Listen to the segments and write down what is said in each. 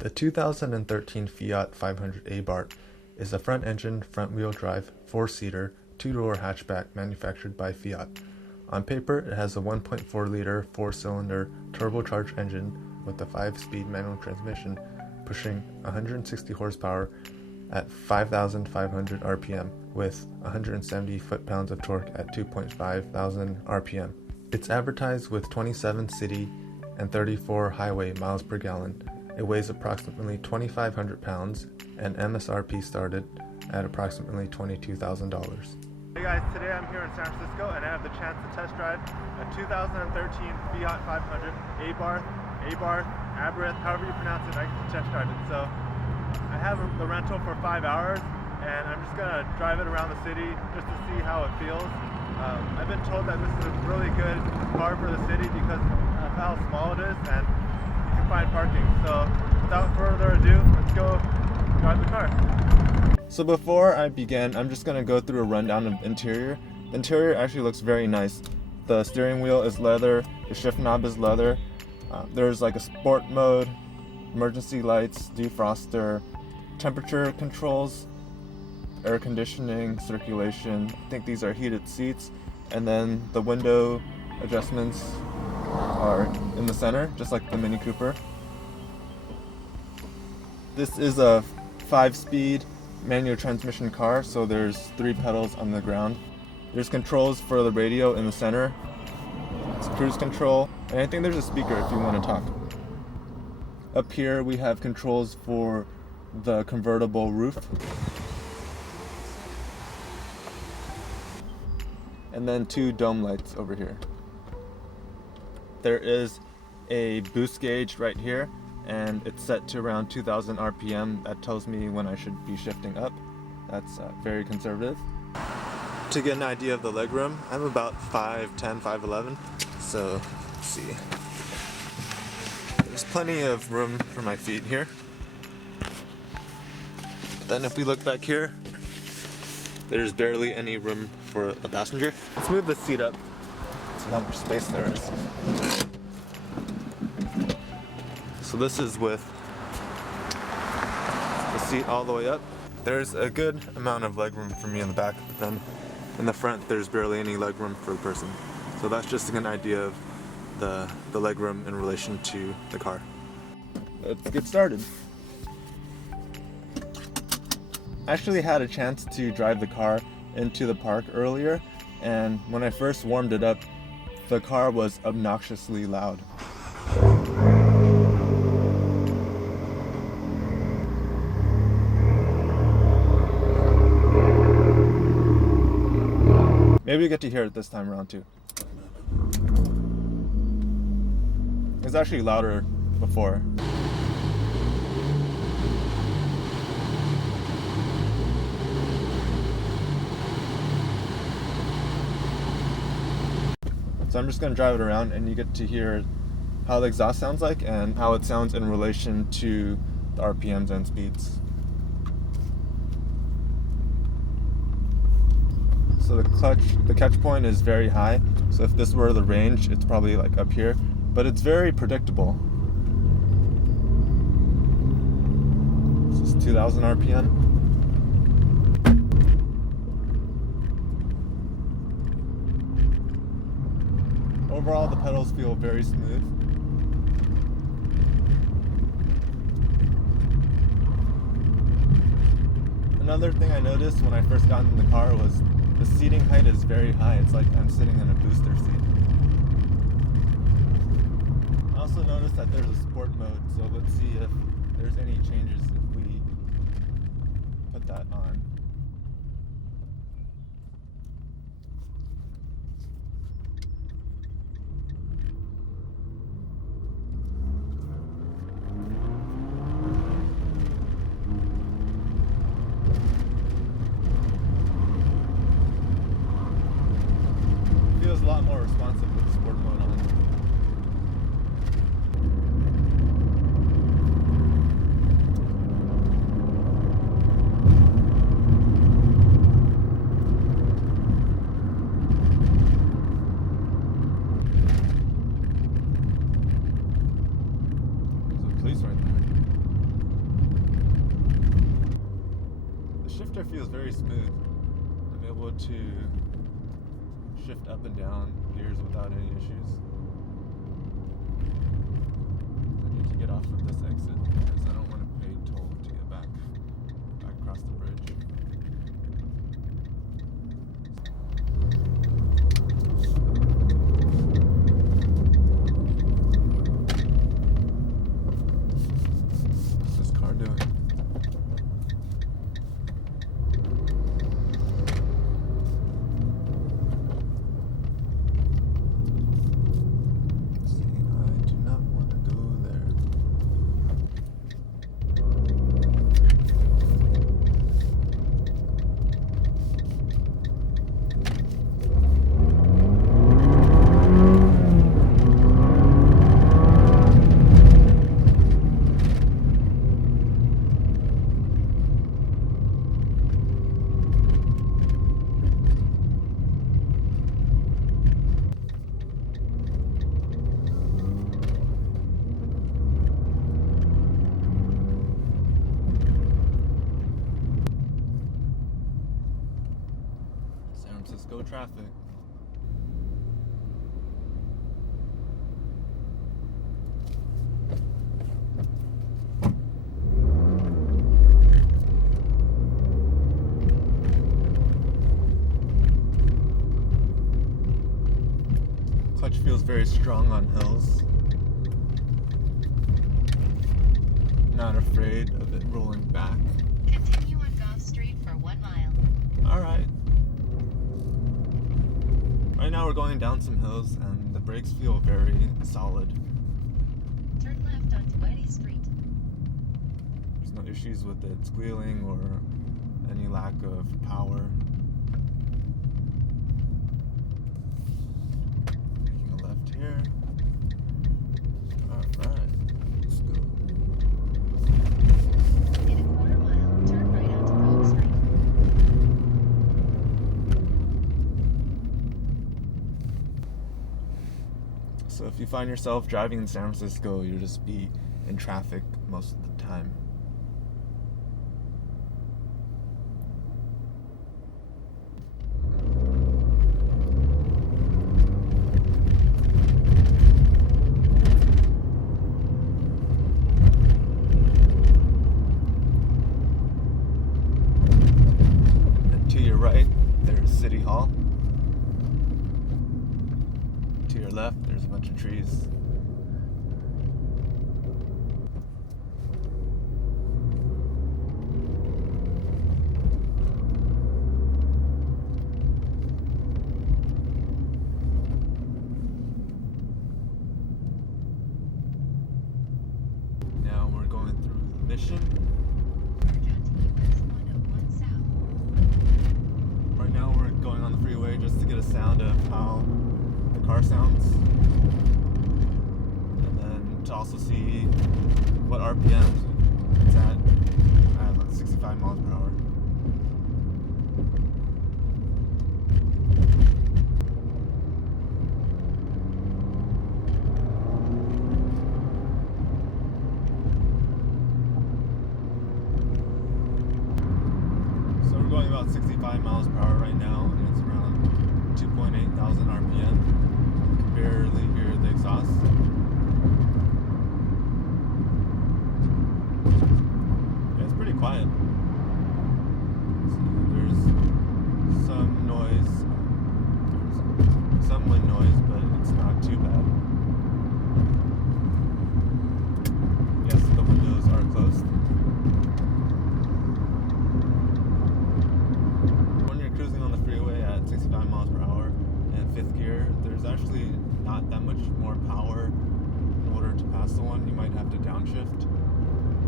The 2013 Fiat 500 Abarth is a front-engine, front-wheel drive, four-seater, two-door hatchback manufactured by Fiat. On paper, it has a 1.4-liter four-cylinder turbocharged engine with a 5-speed manual transmission pushing 160 horsepower at 5,500 RPM with 170 foot-pounds of torque at 2,500 RPM. It's advertised with 27 city and 34 highway miles per gallon. It weighs approximately 2,500 pounds and MSRP started at approximately $22,000. Hey guys, today I'm here in San Francisco and I have the chance to test drive a 2013 Fiat 500 Abarth, however you pronounce it. I can test drive it. So I have the rental for 5 hours and I'm just going to drive it around the city just to see how it feels. I've been told that this is a really good car for the city because of how small it is and you can find parking. So without further ado, let's go drive the car. So before I begin, I'm just going to go through a rundown of interior. The interior actually looks very nice. The steering wheel is leather, the shift knob is leather. There's like a sport mode, emergency lights, defroster, temperature controls, air conditioning, circulation. I think these are heated seats. And then the window adjustments are in the center, just like the Mini Cooper. This is a 5-speed manual transmission car, so there's 3 pedals on the ground. There's controls for the radio in the center. It's cruise control, and I think there's a speaker if you want to talk. Up here we have controls for the convertible roof. And then 2 dome lights over here. There is a boost gauge right here, and it's set to around 2,000 RPM. That tells me when I should be shifting up. That's very conservative. To get an idea of the legroom, I'm about 5'10", 5'11", so let's see. There's plenty of room for my feet here. But then if we look back here, there's barely any room for a passenger. Let's move the seat up. See how much space there is. So this is with the seat all the way up. There's a good amount of legroom for me in the back, but then in the front there's barely any legroom for the person. So that's just to get an idea of the legroom in relation to the car. Let's get started. I actually had a chance to drive the car into the park earlier, and when I first warmed it up, the car was obnoxiously loud. Maybe you get to hear it this time around too. It was actually louder before. So I'm just going to drive it around and you get to hear how the exhaust sounds like and how it sounds in relation to the RPMs and speeds. So the catch point is very high. So if this were the range, it's probably like up here, but it's very predictable. This is 2,000 RPM. Overall, the pedals feel very smooth. Another thing I noticed when I first got in the car was the seating height is very high. It's like I'm sitting in a booster seat. I also noticed that there's a sport mode, so let's see if there's any changes if we put that on. Feels a lot more responsive with sport mode on. shifter feels very smooth. I'm able to shift up and down gears without any issues. I need to get off of this exit because I don't want to pay toll to get back across the bridge. What's this car doing? San Francisco traffic. Clutch feels very strong on hills. Not afraid of it rolling back. Continue on Gough Street for 1 mile. Alright. Right now we're going down some hills and the brakes feel very solid. Turn left onto Eddy Street. There's no issues with it squealing or any lack of power. Making a left here. Alright, let's go. In a quarter mile, turn right onto Gough Street. So if you find yourself driving in San Francisco, you'll just be in traffic most of the time. And to your right, there's City Hall. To your left, there's a bunch of trees. Now we're going through Mission. Merge onto US 101 South. Right now we're going on the freeway just to get a sound of how the car sounds, and then to also see what RPM it's at like 65 miles per hour. So we're going about 65 miles per hour right now, and it's around 2.8 thousand RPM. You can barely hear the exhaust. Yeah, it's pretty quiet. So there's some noise, there's some wind noise, but it's not too bad. Yes, the windows are closed. When you're cruising on the freeway at 65 miles per hour in fifth gear, there's actually not that much more power in order to pass the one. You might have to downshift.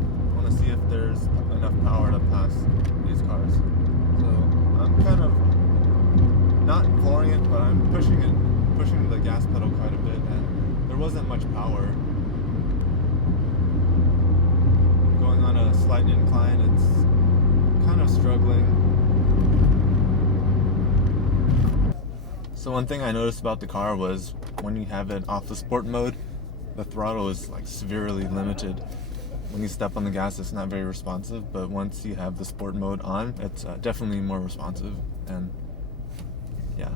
I want to see if there's enough power to pass these cars. So I'm kind of not flooring it, but I'm pushing the gas pedal quite a bit, and there wasn't much power. Going on a slight incline, it's kind of struggling. So one thing I noticed about the car was when you have it off the sport mode, the throttle is like severely limited. when you step on the gas, it's not very responsive, but once you have the sport mode on, it's definitely more responsive, and yeah.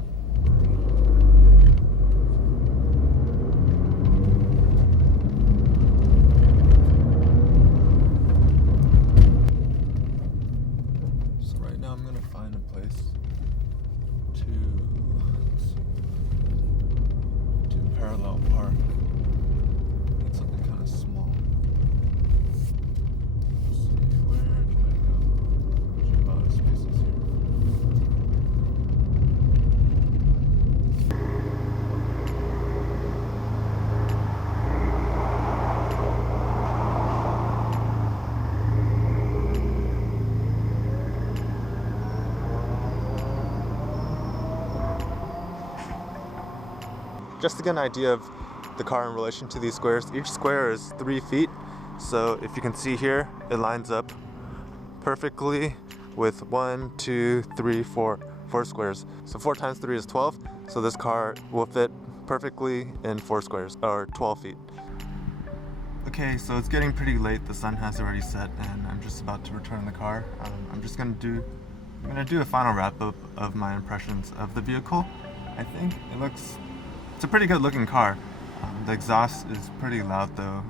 So right now I'm gonna find a place to parallel park. Need something kind of small. Let's see, where can I go? There's a lot of spaces here. Just to get an idea of the car in relation to these squares, each square is 3 feet. So if you can see here, it lines up perfectly with 1, 2, 3, 4 squares. So 4 times 3 is 12. So this car will fit perfectly in 4 squares, or 12 feet. Okay, so it's getting pretty late. The sun has already set, and I'm just about to return the car. I'm gonna do a final wrap up of my impressions of the vehicle. I think it's a pretty good looking car. The exhaust is pretty loud though,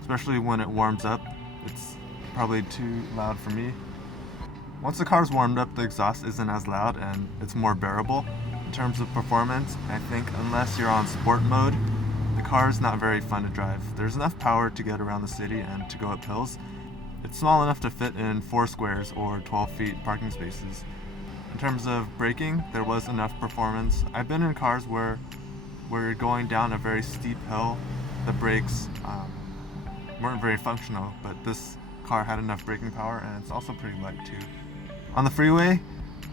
especially when it warms up. It's probably too loud for me. Once the car's warmed up, the exhaust isn't as loud and it's more bearable. In terms of performance, I think unless you're on sport mode, the car is not very fun to drive. There's enough power to get around the city and to go up hills. It's small enough to fit in 4 squares or 12 feet parking spaces. In terms of braking, there was enough performance. I've been in cars where you're going down a very steep hill, the brakes weren't very functional, but this car had enough braking power, and it's also pretty light too. On the freeway,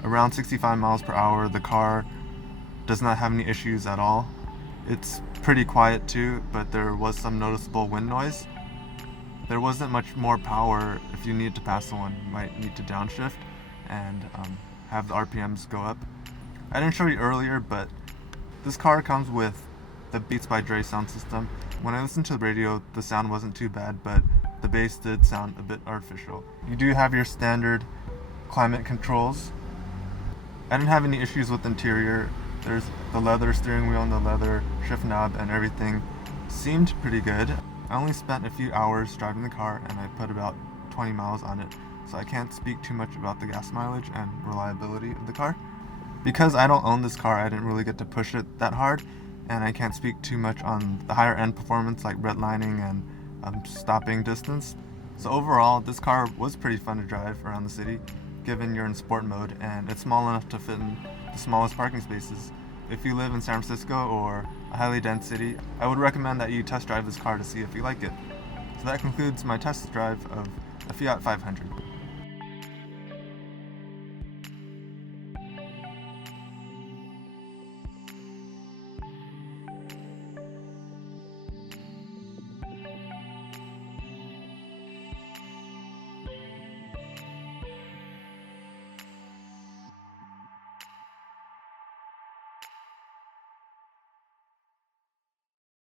around 65 miles per hour, the car does not have any issues at all. It's pretty quiet too, but there was some noticeable wind noise. There wasn't much more power. If you need to pass someone, you might need to downshift and have the RPMs go up. I didn't show you earlier, but this car comes with the Beats by Dre sound system. When I listened to the radio, the sound wasn't too bad, but the bass did sound a bit artificial. You do have your standard climate controls. I didn't have any issues with the interior. There's the leather steering wheel and the leather shift knob, and everything seemed pretty good. I only spent a few hours driving the car, and I put about 20 miles on it, so I can't speak too much about the gas mileage and reliability of the car. Because I don't own this car, I didn't really get to push it that hard, and I can't speak too much on the higher end performance like redlining and stopping distance. So overall, this car was pretty fun to drive around the city, given you're in sport mode, and it's small enough to fit in the smallest parking spaces. If you live in San Francisco or a highly dense city, I would recommend that you test drive this car to see if you like it. So that concludes my test drive of the Fiat 500.